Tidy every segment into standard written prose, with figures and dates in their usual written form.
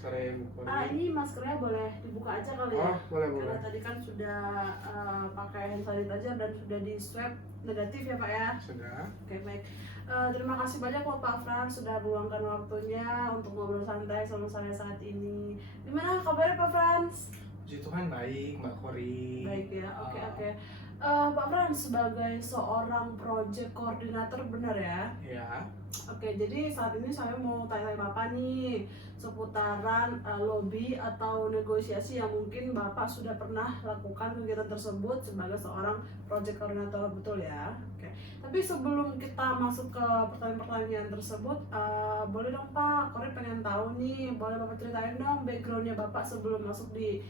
sore Bu Kori. Ini maskernya boleh dibuka aja kali ya? Oh, boleh. Karena tadi kan sudah pakai hand sanitizer dan sudah di swab negatif ya Pak ya? Sudah. Oke, baik. Terima kasih banyak buat Pak Frans sudah meluangkan waktunya untuk ngobrol santai sama saya saat ini. Gimana kabarnya Pak Frans? Puji Tuhan baik Mbak Kori. Baik ya, oke. Pak Frans sebagai seorang project coordinator benar ya? Ya. Oke, jadi saat ini saya mau tanya-tanya Bapak nih seputaran lobby atau negosiasi yang mungkin Bapak sudah pernah lakukan kegiatan tersebut sebagai seorang project coordinator, betul ya? Oke. Tapi sebelum kita masuk ke pertanyaan-pertanyaan tersebut, boleh dong Pak, Kori pengen tahu nih, boleh Bapak ceritain dong backgroundnya Bapak sebelum masuk di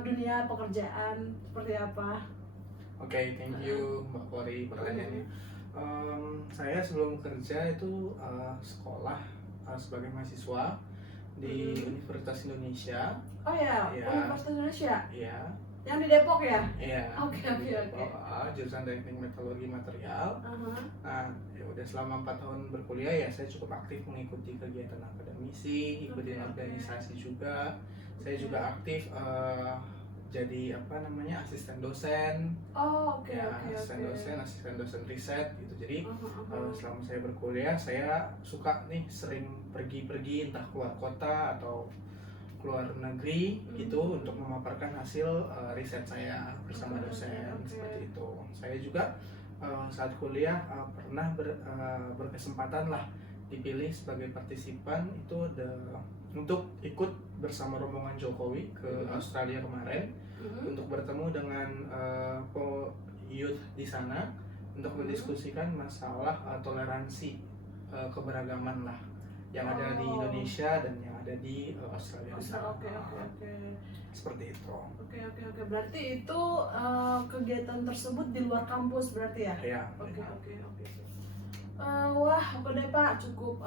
dunia pekerjaan seperti apa? Oke, thank you Mbak Kori pertanyaannya. Saya sebelum kerja itu sekolah sebagai mahasiswa di Universitas Indonesia. Oh ya, Ya. Universitas Indonesia? Iya. Yang di Depok ya? Iya. Oke. Jurusan Teknik Metalurgi Material. Nah, ya udah selama 4 tahun berkuliah ya saya cukup aktif mengikuti kegiatan akademisi, ikutin organisasi juga. Saya juga aktif jadi asisten dosen. Asisten dosen riset gitu. Jadi selama saya berkuliah saya suka nih sering pergi-pergi entah keluar kota atau keluar negeri gitu untuk memaparkan hasil riset saya bersama dosen seperti itu. Saya juga saat kuliah pernah berkesempatan lah dipilih sebagai partisipan itu untuk ikut bersama rombongan Jokowi ke Australia kemarin untuk bertemu dengan youth di sana untuk mendiskusikan masalah toleransi keberagaman lah yang ada di Indonesia dan yang ada di Australia. Oke. Seperti itu. Oke. Berarti itu kegiatan tersebut di luar kampus berarti ya? Iya. Oke. Wah, oke deh Pak, cukup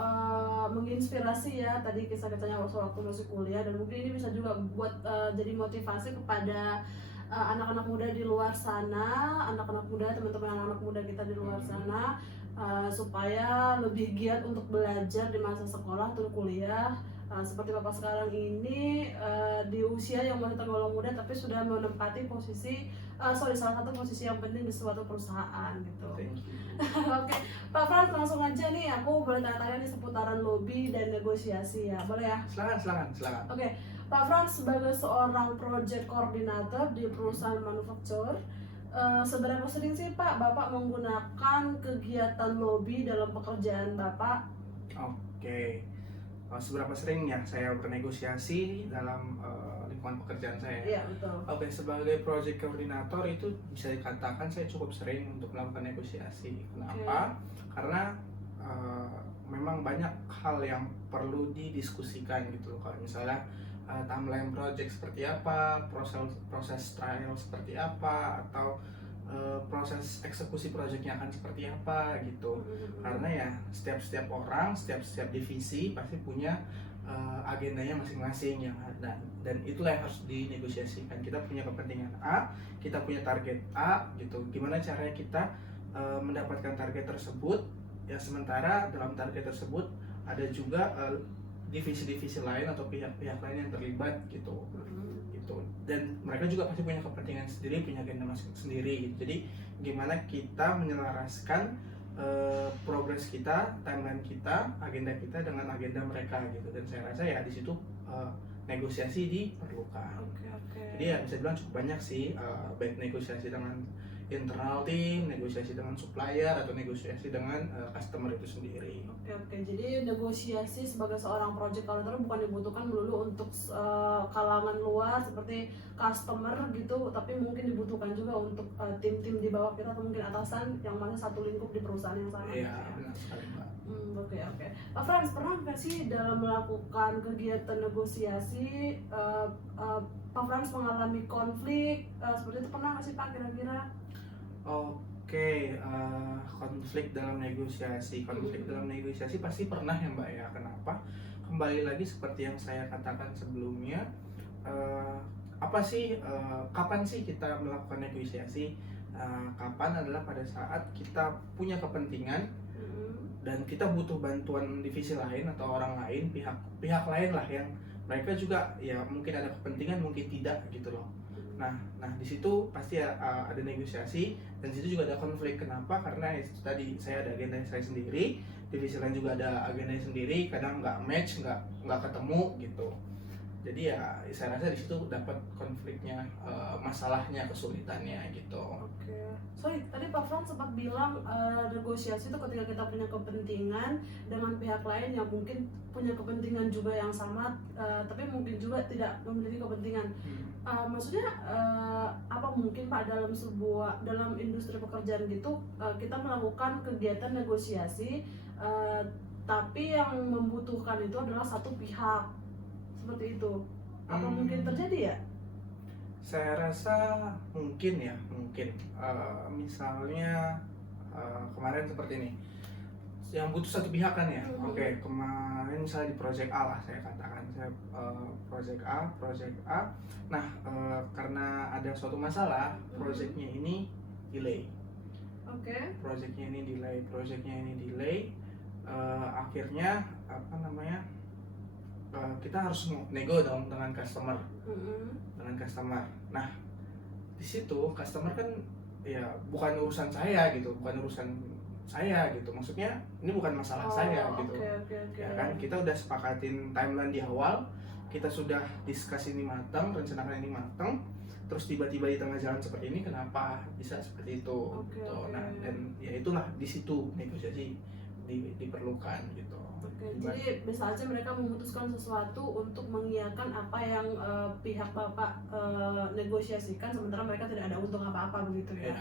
menginspirasi ya tadi kisah-kisahnya waktu masih kuliah, dan mungkin ini bisa juga buat jadi motivasi kepada anak-anak muda di luar sana, teman-teman anak-anak muda kita di luar sana, supaya lebih giat untuk belajar di masa sekolah atau kuliah. Seperti Bapak sekarang ini di usia yang masih tergolong muda tapi sudah menempati salah satu posisi yang penting di suatu perusahaan gitu. Oke, Pak Frans, langsung aja nih, aku boleh tanya-tanya nih seputaran lobby dan negosiasi ya, boleh ya? Silakan. Oke, Pak Frans sebagai seorang project coordinator di perusahaan manufaktur, seberapa sering sih Pak Bapak menggunakan kegiatan lobby dalam pekerjaan Bapak? Oke. Seberapa sering ya saya bernegosiasi dalam lingkungan pekerjaan saya? Iya, betul. Oke, sebagai project coordinator itu bisa dikatakan saya cukup sering untuk melakukan negosiasi. Kenapa? Karena memang banyak hal yang perlu didiskusikan gitu. Kalau misalnya timeline project seperti apa, proses trial seperti apa, atau proses eksekusi proyeknya akan seperti apa gitu. Karena ya setiap orang, setiap divisi pasti punya agendanya masing-masing yang ada, dan itulah yang harus dinegosiasikan. Kita punya kepentingan A, kita punya target A gitu. Gimana caranya kita mendapatkan target tersebut? Ya sementara dalam target tersebut ada juga divisi-divisi lain atau pihak-pihak lain yang terlibat gitu. Dan mereka juga pasti punya kepentingan sendiri, punya agenda masing sendiri gitu. Jadi gimana kita menyelaraskan progres kita, timeline kita, agenda kita dengan agenda mereka gitu. Dan saya rasa ya di situ negosiasi diperlukan. Jadi ya bisa bilang cukup banyak sih, baik negosiasi dengan internal tim, negosiasi dengan supplier, atau negosiasi dengan customer itu sendiri. Oke. Jadi negosiasi sebagai seorang project coordinator bukan dibutuhkan melulu untuk kalangan luar seperti customer gitu, tapi mungkin dibutuhkan juga untuk tim-tim di bawah kita atau mungkin atasan yang mana satu lingkup di perusahaan yang sama. Iya, benar sekali Mbak. Oke. Pak Frans, pernah nggak sih dalam melakukan kegiatan negosiasi Pak Frans mengalami konflik seperti itu, pernah nggak sih Pak kira-kira? Oke, konflik dalam negosiasi pasti pernah ya Mbak ya. Kenapa? Kembali lagi seperti yang saya katakan sebelumnya, kapan sih kita melakukan negosiasi? Kapan adalah pada saat kita punya kepentingan dan kita butuh bantuan divisi lain atau orang lain, pihak lain lah yang mereka juga ya mungkin ada kepentingan mungkin tidak gitu loh. Nah di situ pasti ada negosiasi dan di situ juga ada konflik. Kenapa? Karena itu tadi saya ada agenda saya sendiri, divisi lain juga ada agenda sendiri, kadang nggak match, nggak ketemu gitu. Jadi ya saya rasa di situ dapat konfliknya, masalahnya, kesulitannya gitu. Oke. Sorry, tadi Pak Frans sempat bilang negosiasi itu ketika kita punya kepentingan dengan pihak lain yang mungkin punya kepentingan juga yang sama, tapi mungkin juga tidak memiliki kepentingan. Maksudnya apa mungkin Pak dalam industri pekerjaan gitu kita melakukan kegiatan negosiasi, tapi yang membutuhkan itu adalah satu pihak seperti itu. Apa mungkin terjadi ya? Saya rasa mungkin ya, mungkin misalnya kemarin seperti ini, yang butuh satu pihak kan ya. Oke, kemarin misalnya di project A lah saya katakan, saya project A. Nah, karena ada suatu masalah, projectnya ini delay. Projectnya ini delay. Akhirnya apa namanya? Kita harus nego dong dengan customer. Nah, di situ customer kan ya bukan urusan saya gitu, maksudnya ini bukan masalah saya gitu. Ya kan, kita udah sepakatin timeline di awal, kita sudah discuss ini matang, rencanakan ini matang, terus tiba-tiba di tengah jalan seperti ini, kenapa bisa seperti itu gitu. Nah, dan ya itulah di situ negosiasi diperlukan gitu. Jadi bisa aja mereka memutuskan sesuatu untuk mengiyakan apa yang pihak Bapak negosiasikan, sementara mereka tidak ada untung apa-apa begitu ya.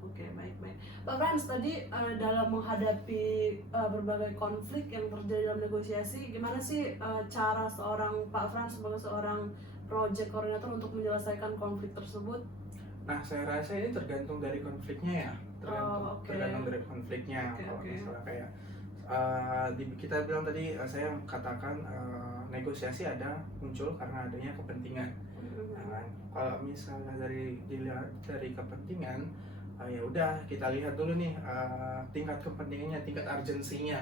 Oke, baik. Pak Frans, tadi dalam menghadapi berbagai konflik yang terjadi dalam negosiasi, gimana sih cara seorang Pak Frans sebagai seorang project coordinator untuk menyelesaikan konflik tersebut? Nah, saya rasa ini tergantung dari konfliknya ya, tergantung dari konfliknya. Kalau misalnya kayak kita bilang tadi, saya katakan negosiasi ada muncul karena adanya kepentingan. Nah, kalau misalnya dilihat dari kepentingan, ya udah kita lihat dulu nih tingkat kepentingannya, tingkat urgensinya.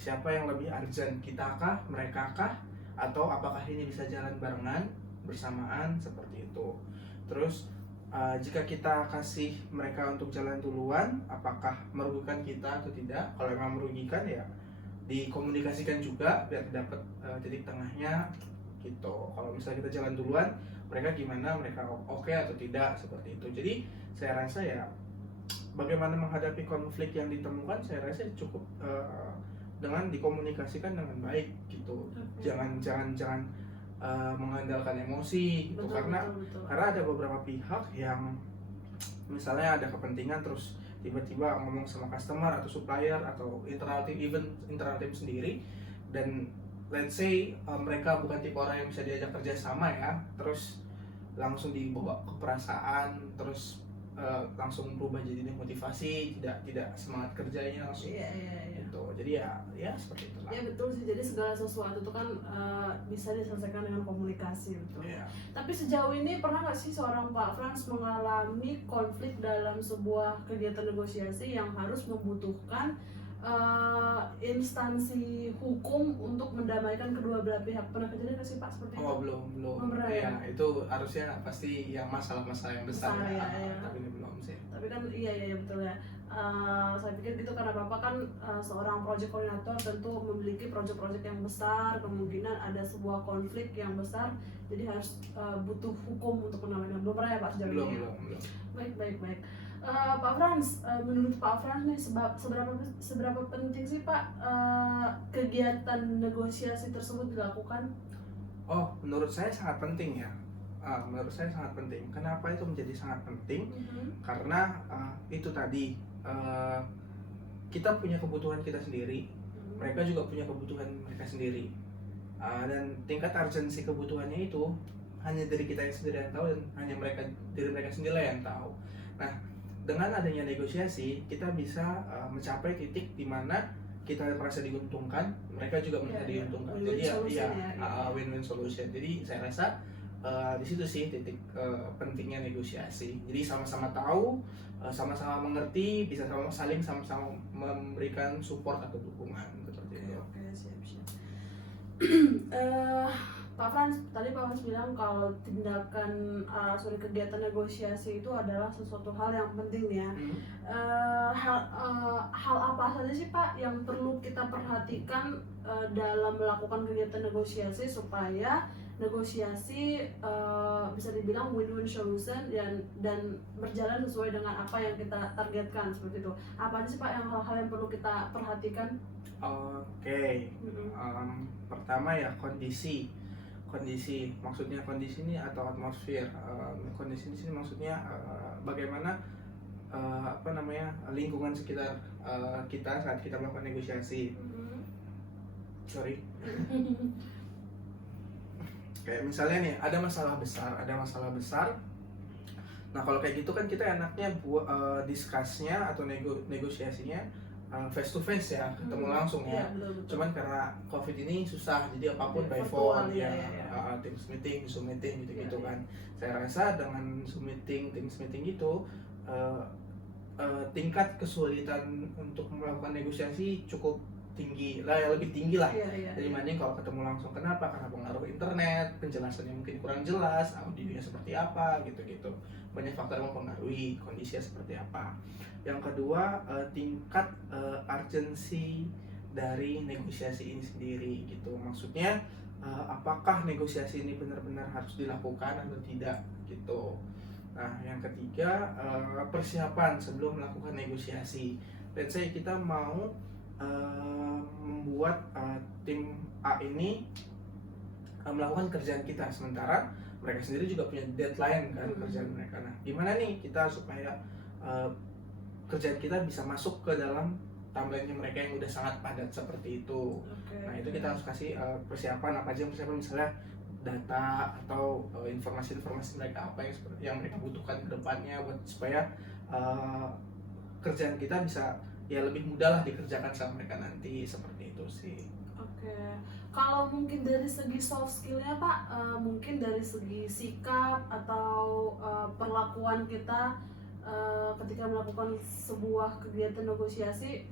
Siapa yang lebih urgent, kita kah, mereka kah, atau apakah ini bisa jalan barengan bersamaan seperti itu. Terus jika kita kasih mereka untuk jalan duluan, apakah merugikan kita atau tidak? Kalau memang merugikan ya dikomunikasikan juga biar dapat titik tengahnya gitu. Kalau misalnya kita jalan duluan, mereka gimana? Mereka oke atau tidak seperti itu. Jadi saya rasa ya bagaimana menghadapi konflik yang ditemukan, saya rasa cukup dengan dikomunikasikan dengan baik gitu. Jangan mengandalkan emosi gitu. Betul. Karena ada beberapa pihak yang misalnya ada kepentingan terus tiba-tiba ngomong sama customer atau supplier atau internal team sendiri, dan let's say mereka bukan tipe orang yang bisa diajak kerja sama ya, terus langsung dibawa ke perasaan, terus langsung berubah jadi demotivasi, tidak semangat kerjanya langsung. Gitu. Jadi ya seperti itu lah. Ya betul sih, jadi segala sesuatu itu kan bisa diselesaikan dengan komunikasi, betul. Tapi sejauh ini pernah nggak sih seorang Pak Frans mengalami konflik dalam sebuah kegiatan negosiasi yang harus membutuhkan instansi hukum untuk mendamaikan kedua belah pihak? Pernah kejadian nggak sih Pak seperti itu? Belum. Ya, itu harusnya pasti yang masalah-masalah yang besar ya. Tapi ini belum sih. Tapi kan iya betul ya. Saya pikir gitu karena Bapak kan seorang project coordinator, tentu memiliki project-project yang besar, kemungkinan ada sebuah konflik yang besar, jadi harus butuh hukum untuk menangani. Belum pernah ya Pak sejauh ini? Belum. Baik. Pak Frans, menurut Pak Frans nih seberapa penting sih Pak kegiatan negosiasi tersebut dilakukan? Menurut saya sangat penting ya. Kenapa itu menjadi sangat penting? Karena itu tadi kita punya kebutuhan kita sendiri, mereka juga punya kebutuhan mereka sendiri, dan tingkat urgensi kebutuhannya itu hanya dari kita yang sendiri yang tahu, dan hanya diri mereka sendiri yang tahu. Nah, dengan adanya negosiasi kita bisa mencapai titik di mana kita merasa diuntungkan, mereka juga merasa diuntungkan. Jadi ya win-win solution. Jadi saya rasa di situ sih titik pentingnya negosiasi. Jadi sama-sama tahu, sama-sama mengerti, bisa sama-sama memberikan support atau dukungan seperti itu. Oke, siap. Pak Frans, tadi Pak Frans bilang kalau tindakan kegiatan negosiasi itu adalah sesuatu hal yang penting ya. Hal apa saja sih Pak yang perlu kita perhatikan dalam melakukan kegiatan negosiasi supaya negosiasi bisa dibilang win-win solution dan berjalan sesuai dengan apa yang kita targetkan seperti itu. Apa aja sih Pak yang hal-hal yang perlu kita perhatikan? Oke. Pertama ya kondisi, maksudnya kondisi ini atau atmosfer. Kondisi di sini maksudnya bagaimana lingkungan sekitar kita saat kita melakukan negosiasi. Sorry. Kayak misalnya nih ada masalah besar. Nah kalau kayak gitu kan kita enaknya buat discuss-nya atau negosiasinya face to face ya, ketemu langsung ya. Betul. Cuman karena COVID ini susah, jadi apapun by virtual, phone ya. Teams meeting, Zoom meeting gitu kan. Saya rasa dengan Zoom meeting, Teams meeting gitu tingkat kesulitan untuk melakukan negosiasi cukup tinggi lah, lebih tinggi lah dibanding kalau ketemu langsung. Kenapa? Karena pengaruh internet, penjelasannya mungkin kurang jelas, audionya seperti apa gitu. Banyak faktor yang mempengaruhi kondisinya seperti apa. Yang kedua, tingkat urgency dari negosiasi ini sendiri gitu. Maksudnya apakah negosiasi ini benar-benar harus dilakukan atau tidak gitu. Nah, yang ketiga, persiapan sebelum melakukan negosiasi. Let's say kita mau membuat tim A ini melakukan kerjaan kita, sementara mereka sendiri juga punya deadline kan kerjaan mereka. Nah, gimana nih kita supaya kerjaan kita bisa masuk ke dalam timeline-nya mereka yang udah sangat padat seperti itu. Nah, itu kita harus kasih persiapan apa aja, misalnya data atau informasi-informasi mereka apa yang mereka butuhkan ke depannya buat supaya kerjaan kita bisa ya lebih mudah lah dikerjakan sama mereka nanti, seperti itu sih. Oke. Kalau mungkin dari segi soft skill-nya Pak, mungkin dari segi sikap atau perlakuan kita ketika melakukan sebuah kegiatan negosiasi,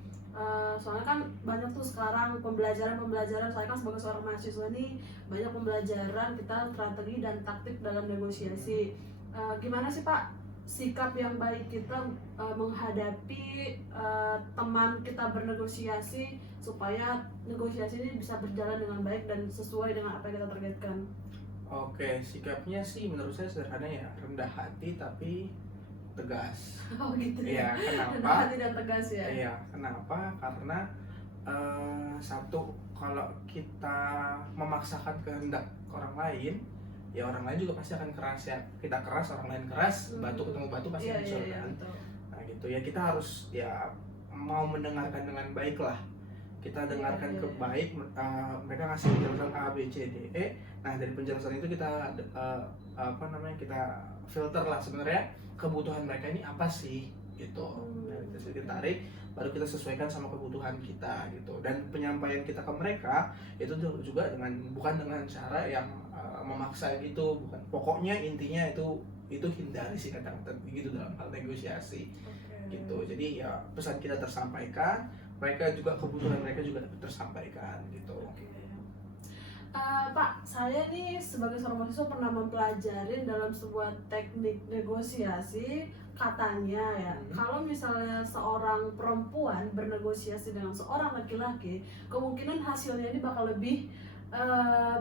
soalnya kan banyak tuh sekarang pembelajaran saya kan sebagai seorang mahasiswa nih banyak pembelajaran kita strategi dan taktik dalam negosiasi. Gimana sih Pak sikap yang baik kita menghadapi teman kita bernegosiasi supaya negosiasi ini bisa berjalan dengan baik dan sesuai dengan apa yang kita targetkan? Oke, sikapnya sih menurut saya sederhana ya, rendah hati tapi tegas. Oh gitu ya. Kenapa? Rendah hati dan tegas ya. Iya, kenapa? Karena satu, kalau kita memaksakan kehendak orang lain, ya orang lain juga pasti akan keras ya. Kita keras, orang lain keras, batu ketemu batu pasti hancur kan. Nah gitu ya, kita harus ya mau mendengarkan dengan baik lah. Kita dengarkan baik, mereka ngasih penjelasan A, B, C, D, E. Nah dari penjelasan itu kita kita filter lah sebenarnya kebutuhan mereka ini apa sih gitu. Nah, kita tarik, baru kita sesuaikan sama kebutuhan kita gitu. Dan penyampaian kita ke mereka itu juga bukan dengan cara yang memaksa gitu, bukan. Pokoknya intinya itu hindari sih kata-kata gitu dalam hal negosiasi. Gitu. Jadi ya pesan kita tersampaikan, mereka juga kebutuhan mereka juga tersampaikan gitu. Pak, saya nih sebagai seorang mahasiswa pernah mempelajari dalam sebuah teknik negosiasi, katanya ya, kalau misalnya seorang perempuan bernegosiasi dengan seorang laki-laki, kemungkinan hasilnya ini bakal lebih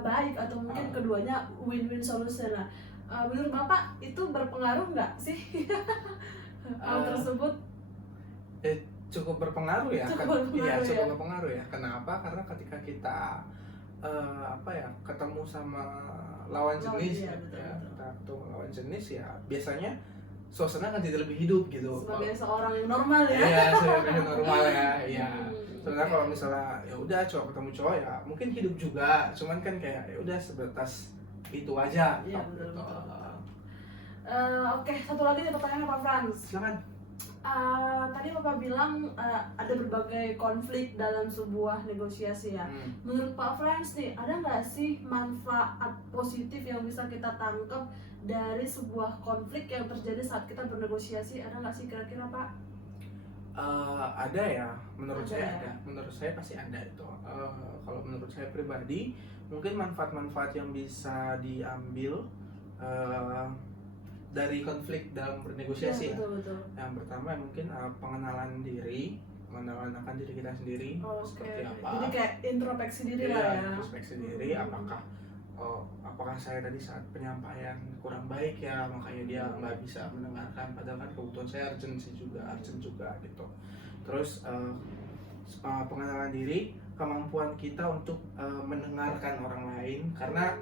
baik atau mungkin keduanya win-win solution lah. Menurut Bapak itu berpengaruh nggak sih hal tersebut? Cukup berpengaruh ya. Cukup berpengaruh ya. Kenapa? Karena ketika kita ketemu sama lawan jenis kita ketemu lawan jenis ya biasanya suasana akan jadi lebih hidup gitu. Sebagai seorang yang normal ya. Iya, sebagai yang normal ya. Iya. Sebenarnya kalau misalnya ya udah cowok ketemu cowok ya mungkin hidup juga, cuman kan kayak ya udah sebatas itu aja. Iya, betul. Oke, satu lagi nih pertanyaan Pak Frans. Silakan. Tadi Bapak bilang ada berbagai konflik dalam sebuah negosiasi ya. Menurut Pak Frans nih, ada nggak sih manfaat positif yang bisa kita tangkap dari sebuah konflik yang terjadi saat kita bernegosiasi? Ada nggak sih kira-kira Pak? Ada ya, menurut Ada saya ya? ada, menurut saya pasti ada itu. Kalau menurut saya pribadi, mungkin manfaat-manfaat yang bisa diambil dari konflik dalam bernegosiasi ya. Betul. Yang pertama mungkin pengenalan diri, pengenalan akan diri kita sendiri seperti apa. Jadi kayak introspeksi diri Iya, lah ya. introspeksi diri. Apakah saya tadi saat penyampaian kurang baik ya, makanya dia nggak bisa mendengarkan. Padahal kan kebutuhan saya urgent juga gitu. Terus pengenalan diri, kemampuan kita untuk mendengarkan orang lain, karena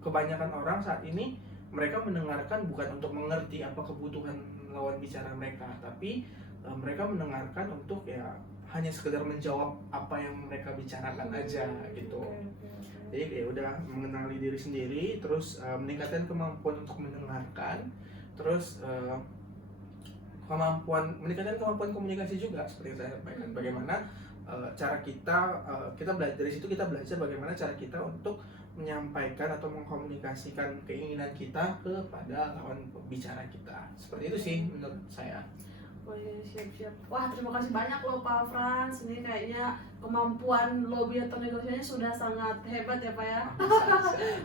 kebanyakan orang saat ini mereka mendengarkan bukan untuk mengerti apa kebutuhan lawan bicara mereka, tapi mereka mendengarkan untuk ya hanya sekedar menjawab apa yang mereka bicarakan aja gitu. Jadi ya udah mengenali diri sendiri, terus meningkatkan kemampuan untuk mendengarkan, terus meningkatkan kemampuan komunikasi juga seperti yang saya sampaikan. Bagaimana cara kita belajar dari situ, kita belajar bagaimana cara kita untuk menyampaikan atau mengkomunikasikan keinginan kita kepada lawan bicara kita. Seperti itu sih menurut saya. Oh iya, siap. Wah, terima kasih banyak loh Pak Frans. Ini kayaknya kemampuan lobby atau negosiasinya sudah sangat hebat ya Pak ya.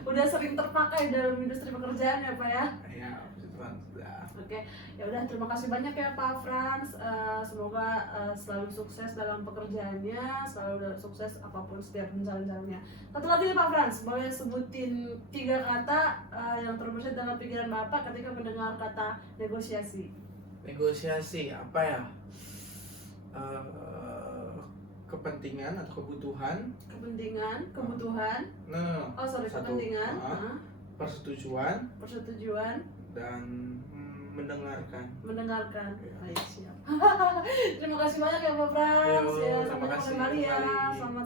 Udah sering terpakai dalam industri pekerjaan ya Pak ya. Ya, puji Tuhan sudah. Oke, ya udah terima kasih banyak ya Pak Frans. Semoga selalu sukses dalam pekerjaannya, selalu sukses apapun setiap jalan-jalannya. Satu lagi nih Pak Frans, boleh sebutin 3 kata yang terbersih dalam pikiran Bapak ketika mendengar kata negosiasi. Negosiasi apa ya? Kepentingan atau kebutuhan. Kebutuhan. No. Oh sorry, Satu, kepentingan. persetujuan dan mendengarkan. Ya. Siap. Terima kasih banyak ya Pak Frans. Yo, Ya, terima sampai kasih kembali ya. kembali. Selamat